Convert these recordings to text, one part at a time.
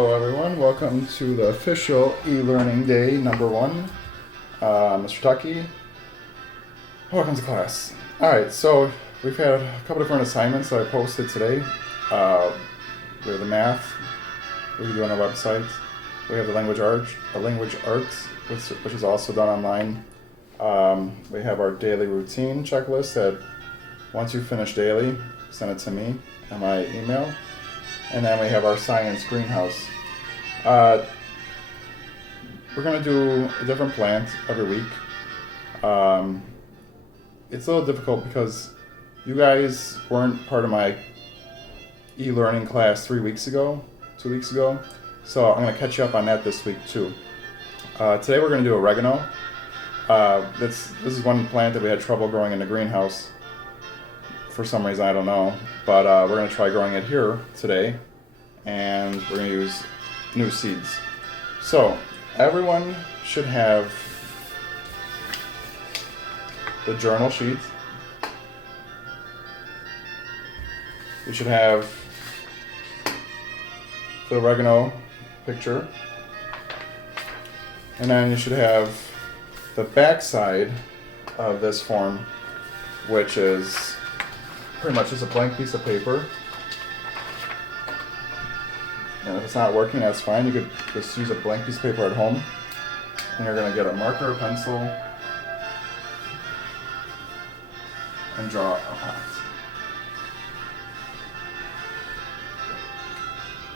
Hello everyone, welcome to the official e-learning day number 1. Mr. Tucky, welcome to class. Alright, so we've had a couple different assignments that I posted today. We have the math, we can do on our website. We have the language arts, which is also done online. We have our daily routine checklist that once you finish daily, send it to me on my email. And then we have our science greenhouse. We're going to do a different plant every week. It's a little difficult because you guys weren't part of my e-learning class 2 weeks ago. So I'm going to catch you up on that this week too. Today we're going to do oregano. This is one plant that we had trouble growing in the greenhouse. For some reason, I don't know, but we're going to try growing it here today, and we're going to use new seeds. So everyone should have the journal sheet. You should have the oregano picture, and then you should have the back side of this form, which is pretty much just a blank piece of paper. And if it's not working, that's fine. You could just use a blank piece of paper at home. And you're going to get a marker or pencil and draw a pot.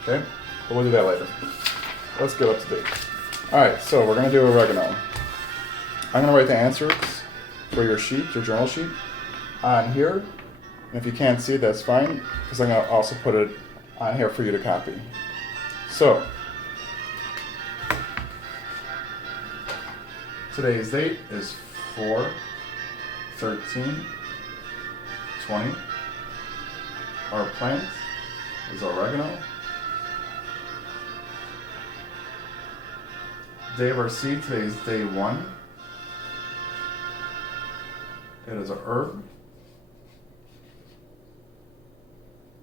Okay? But we'll do that later. Let's get up to date. Alright, so we're going to do oregano. I'm going to write the answers for your sheet, your journal sheet, on here. And if you can't see it, that's fine, because I'm going to also put it on here for you to copy. So, today's date is 4/13/20. Our plant is oregano. Day of our seed, today is day 1. It is a herb.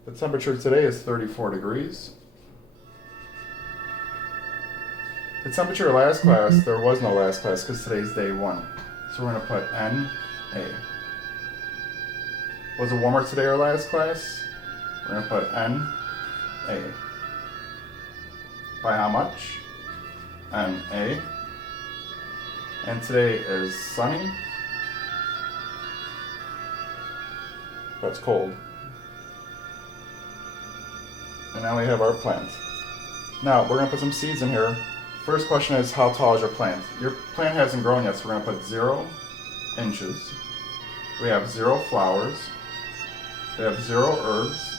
The temperature today is 34 degrees. The temperature last class, there was no last class because today's day 1. So we're going to put NA. Was it warmer today or last class? We're going to put NA. By how much? NA. And today is sunny. But it's cold. And now we have our plant. Now we're going to put some seeds in here. First question is, how tall is your plant? Your plant hasn't grown yet, so we're going to put 0 inches. We have 0 flowers. We have 0 herbs.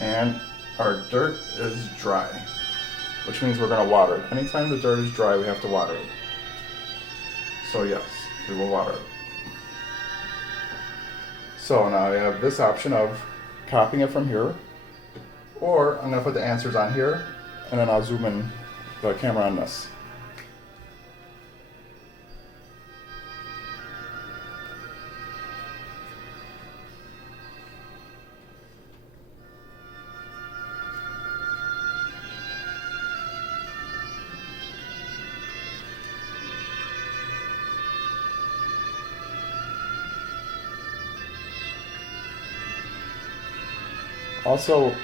And our dirt is dry, which means we're going to water it. Anytime the dirt is dry, we have to water it. So yes, we will water it. So now we have this option of copying it from here, or I'm going to put the answers on here, and then I'll zoom in the camera on this. Also,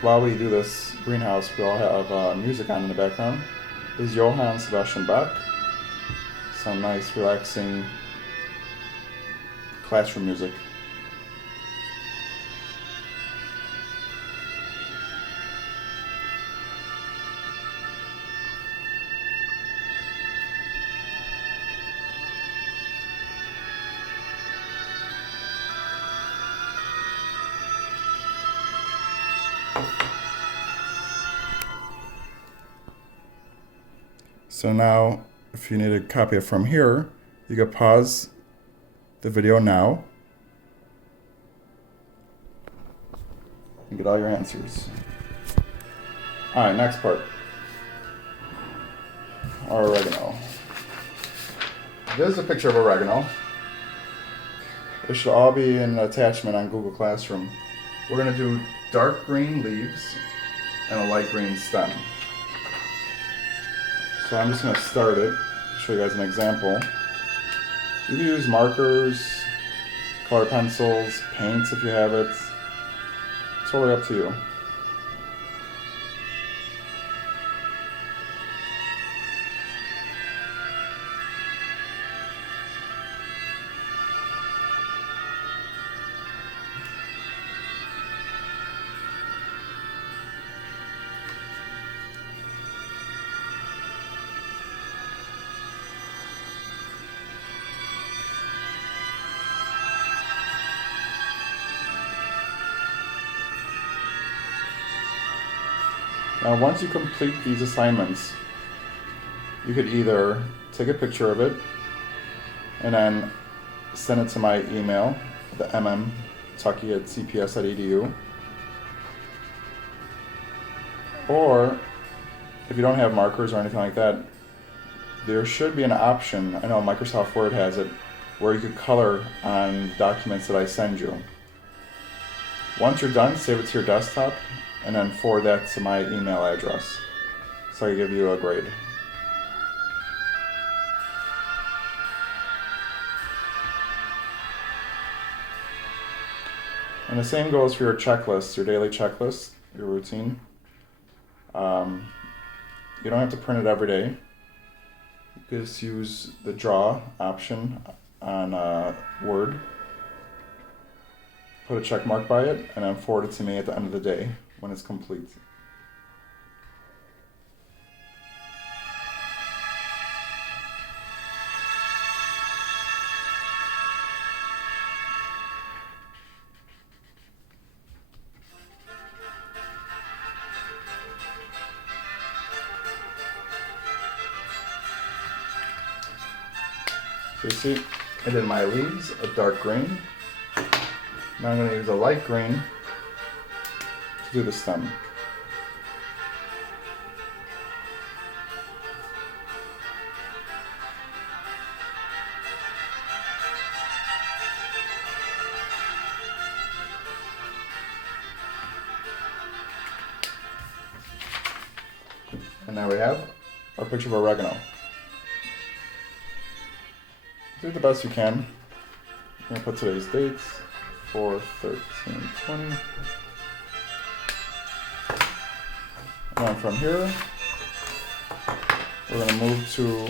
while we do this greenhouse, we all have music on in the background. This is Johann Sebastian Bach. Some nice, relaxing classroom music. So now, if you need to copy it from here, you can pause the video now and get all your answers. Alright, next part. Our oregano. This is a picture of oregano. It should all be in an attachment on Google Classroom. We're going to do dark green leaves and a light green stem. So I'm just going to start it, show you guys an example. You can use markers, color pencils, paints if you have it. It's totally up to you. Now, once you complete these assignments, you could either take a picture of it and then send it to my email, the mmtucky@cps.edu, or if you don't have markers or anything like that, there should be an option, I know Microsoft Word has it, where you could color on documents that I send you. Once you're done, save it to your desktop and then forward that to my email address so I can give you a grade. And the same goes for your checklist, your daily checklist, your routine. You don't have to print it every day. You just use the draw option on Word, put a check mark by it, and then forward it to me at the end of the day when it's complete. So you see, I did my leaves a dark green. Now I'm going to use a light green to do the stem. And now we have our picture of oregano. Do the best you can. I'm going to put today's dates, 4/13/20. And then from here, we're going to move to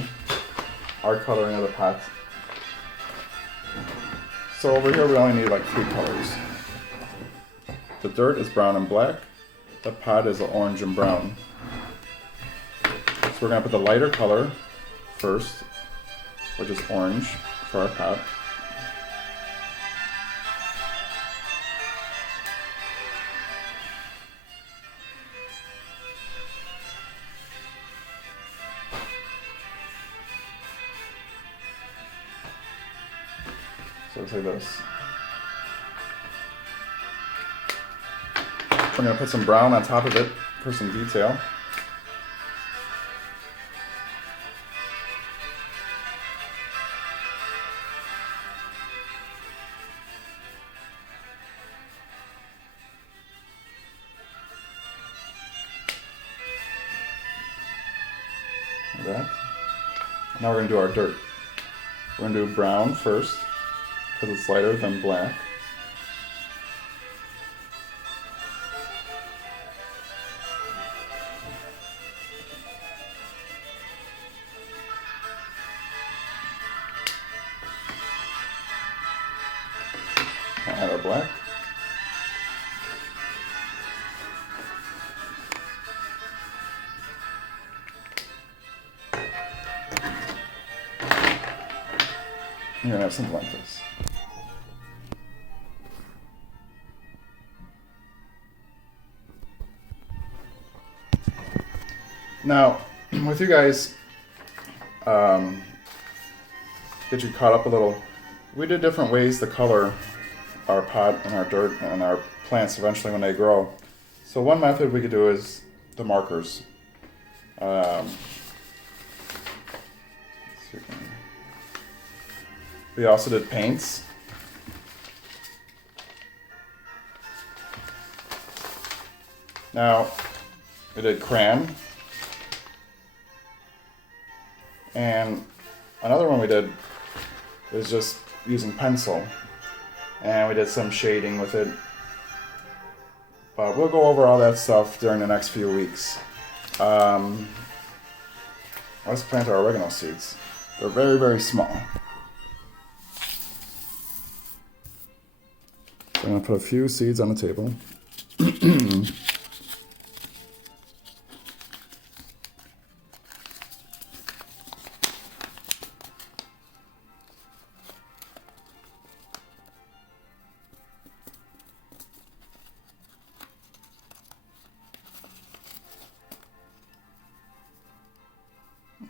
our coloring of the pot. So over here we only need like 3 colors. The dirt is brown and black. The pot is orange and brown. So we're going to put the lighter color first, which is orange for our pot. So it's like this. We're going to put some brown on top of it for some detail. Like that. Now we're going to do our dirt. We're going to do brown first, because it's lighter than black. I'll add our black. You're going to have something like this. Now, with you guys, get you caught up a little, we did different ways to color our pot and our dirt and our plants eventually when they grow. So one method we could do is the markers. We also did paints. Now, we did crayon. And another one we did is just using pencil. And we did some shading with it. But we'll go over all that stuff during the next few weeks. Let's plant our oregano seeds. They're very, very small. So I'm going to put a few seeds on the table.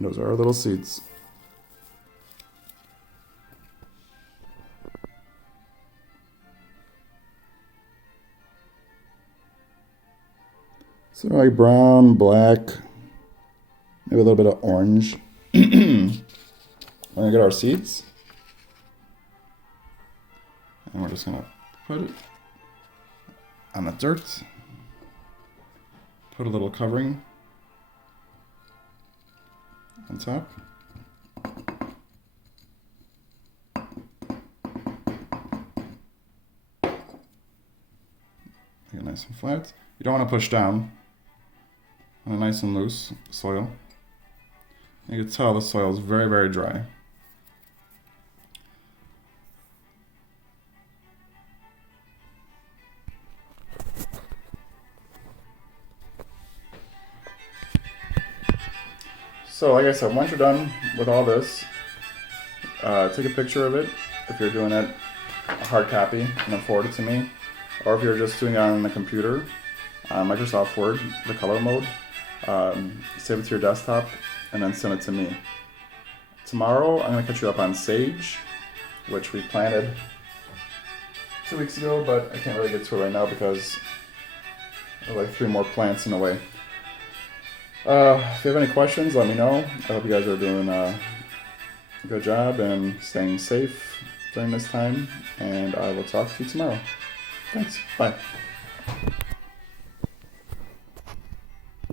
Those are our little seeds. So like brown, black, maybe a little bit of orange. We're gonna get our seeds. And we're just gonna put it on the dirt. Put a little covering on top. Make it nice and flat. You don't want to push down. On a nice and loose soil. You can tell the soil is very, very dry. So like I said, once you're done with all this, take a picture of it if you're doing it a hard copy and then forward it to me. Or if you're just doing it on the computer, Microsoft Word, the color mode, save it to your desktop and then send it to me. Tomorrow I'm going to catch you up on sage, which we planted 2 weeks ago, but I can't really get to it right now because there are like 3 more plants in the way. If you have any questions, let me know. I hope you guys are doing a good job and staying safe during this time, and I will talk to you tomorrow. Thanks. Bye.